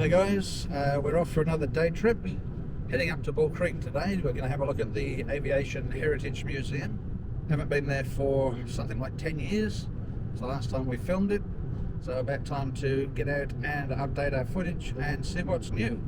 G'day guys, we're off for another day trip, heading up to Bull Creek today. We're going to have a look at the Aviation Heritage Museum. Haven't been there for something like 10 years. It's the last time we filmed it, so about time to get out and update our footage and see what's new.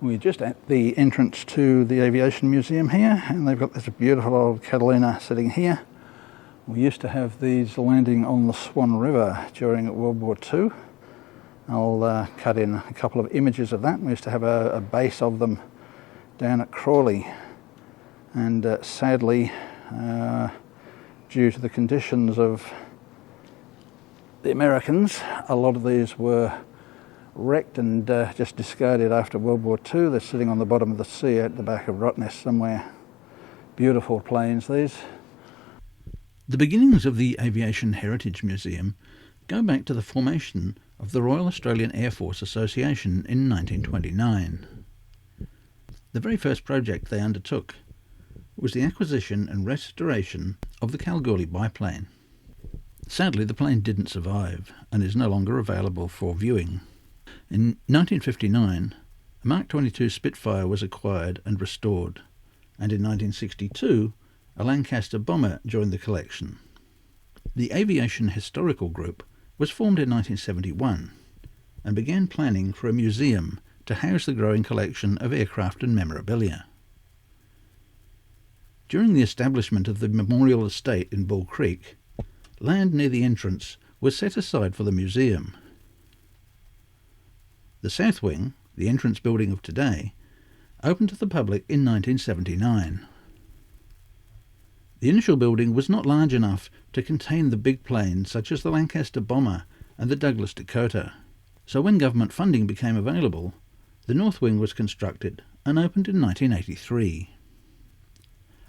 We're just at the entrance to the Aviation Museum here, and they've got this beautiful old Catalina sitting here. We used to have these landing on the Swan River during World War II. I'll cut in a couple of images of that. We used to have a base of them down at Crawley, and sadly, due to the conditions of the Americans, a lot of these were wrecked and just discarded after World War II. They're sitting on the bottom of the sea at the back of Rottnest somewhere. Beautiful planes, these. The beginnings of the Aviation Heritage Museum go back to the formation of the Royal Australian Air Force Association in 1929. The very first project they undertook was the acquisition and restoration of the Kalgoorlie biplane. Sadly, the plane didn't survive and is no longer available for viewing. In 1959, a Mark 22 Spitfire was acquired and restored, and in 1962, a Lancaster bomber joined the collection. The Aviation Historical Group was formed in 1971 and began planning for a museum to house the growing collection of aircraft and memorabilia. During the establishment of the Memorial Estate in Bull Creek, land near the entrance was set aside for the museum. The south wing, the entrance building of today, opened to the public in 1979. The initial building was not large enough to contain the big planes such as the Lancaster bomber and the Douglas Dakota, so when government funding became available, the north wing was constructed and opened in 1983.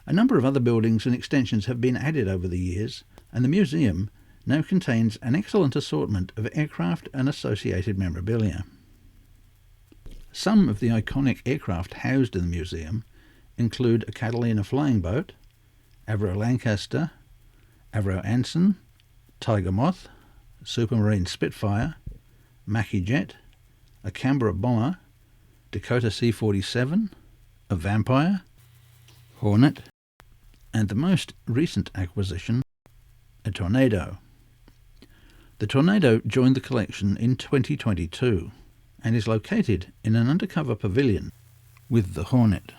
A number of other buildings and extensions have been added over the years, and the museum now contains an excellent assortment of aircraft and associated memorabilia. Some of the iconic aircraft housed in the museum include a Catalina flying boat, Avro Lancaster, Avro Anson, Tiger Moth, Supermarine Spitfire, Mackie Jet, a Canberra bomber, Dakota C-47, a Vampire, Hornet, and the most recent acquisition, a Tornado. The Tornado joined the collection in 2022 and is located in an undercover pavilion with the Hornet.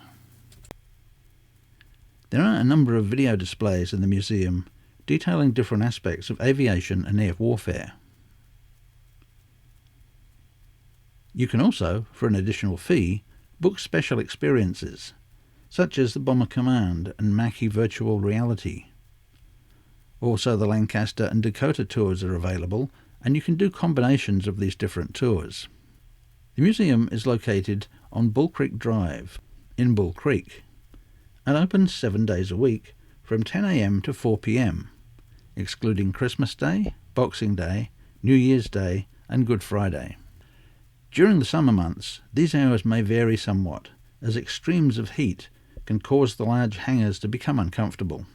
There are a number of video displays in the museum detailing different aspects of aviation and air warfare. You can also, for an additional fee, book special experiences, such as the Bomber Command and Mackie Virtual Reality. Also, the Lancaster and Dakota tours are available, and you can do combinations of these different tours. The museum is located on Bull Creek Drive in Bull Creek and opens 7 days a week from 10 a.m. to 4 p.m, excluding Christmas Day, Boxing Day, New Year's Day and Good Friday. During the summer months, these hours may vary somewhat, as extremes of heat can cause the large hangars to become uncomfortable.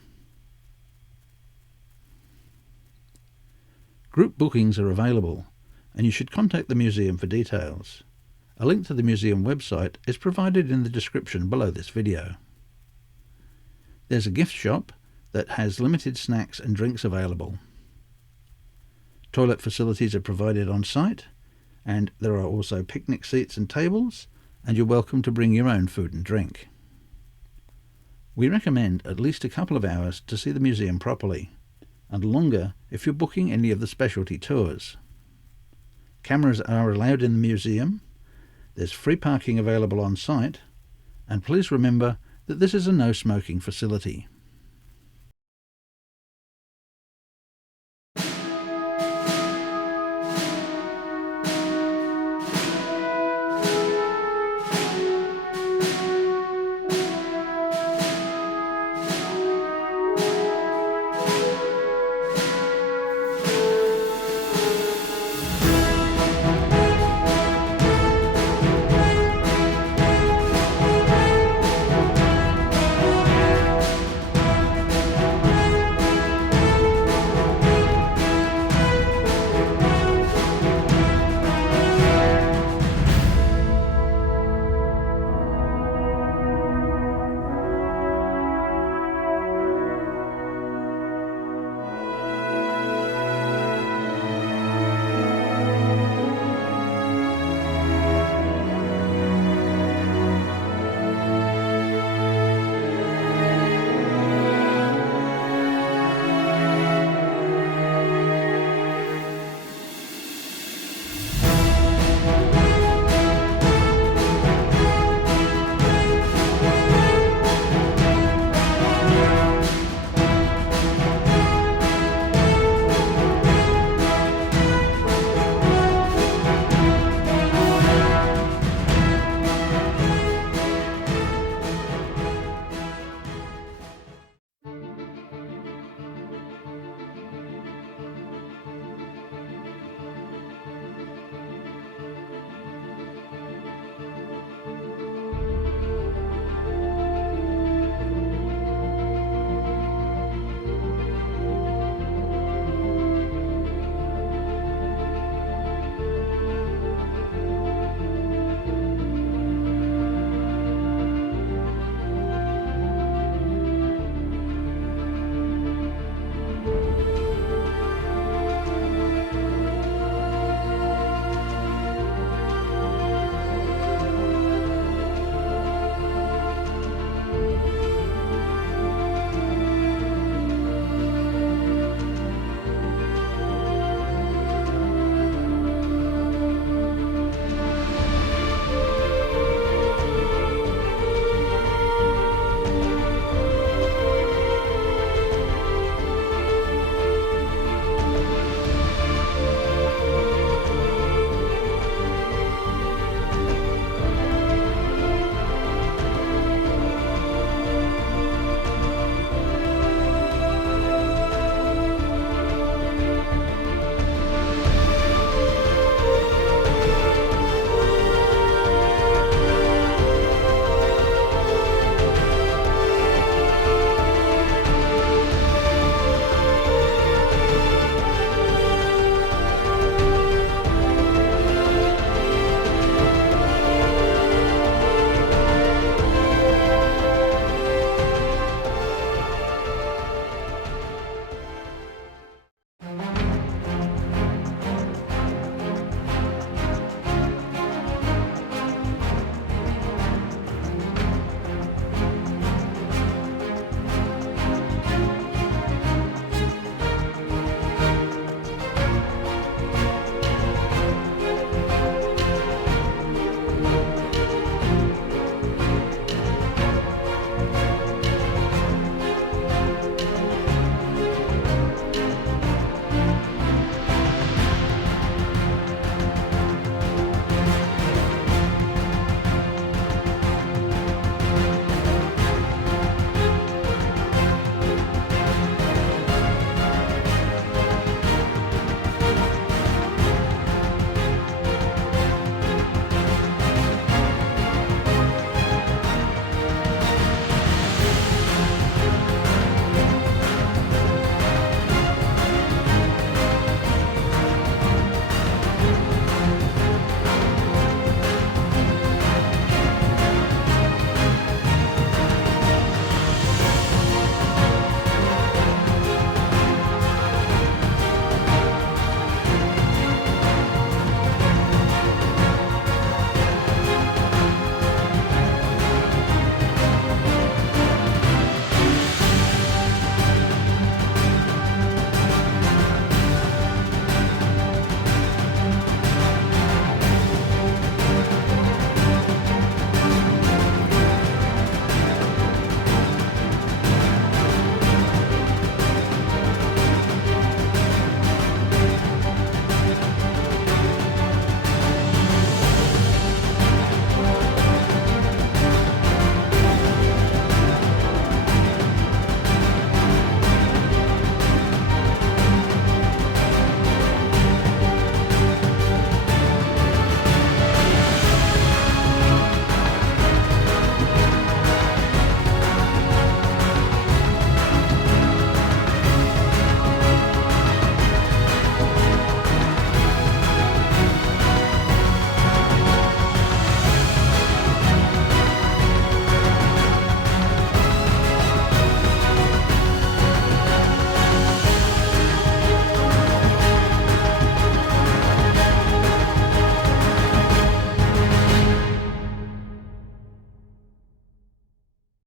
Group bookings are available, and you should contact the museum for details. A link to the museum website is provided in the description below this video. There's a gift shop that has limited snacks and drinks available. Toilet facilities are provided on site, and there are also picnic seats and tables, and you're welcome to bring your own food and drink. We recommend at least a couple of hours to see the museum properly, and longer if you're booking any of the specialty tours. Cameras are allowed in the museum, there's free parking available on site, and please remember that this is a no smoking facility.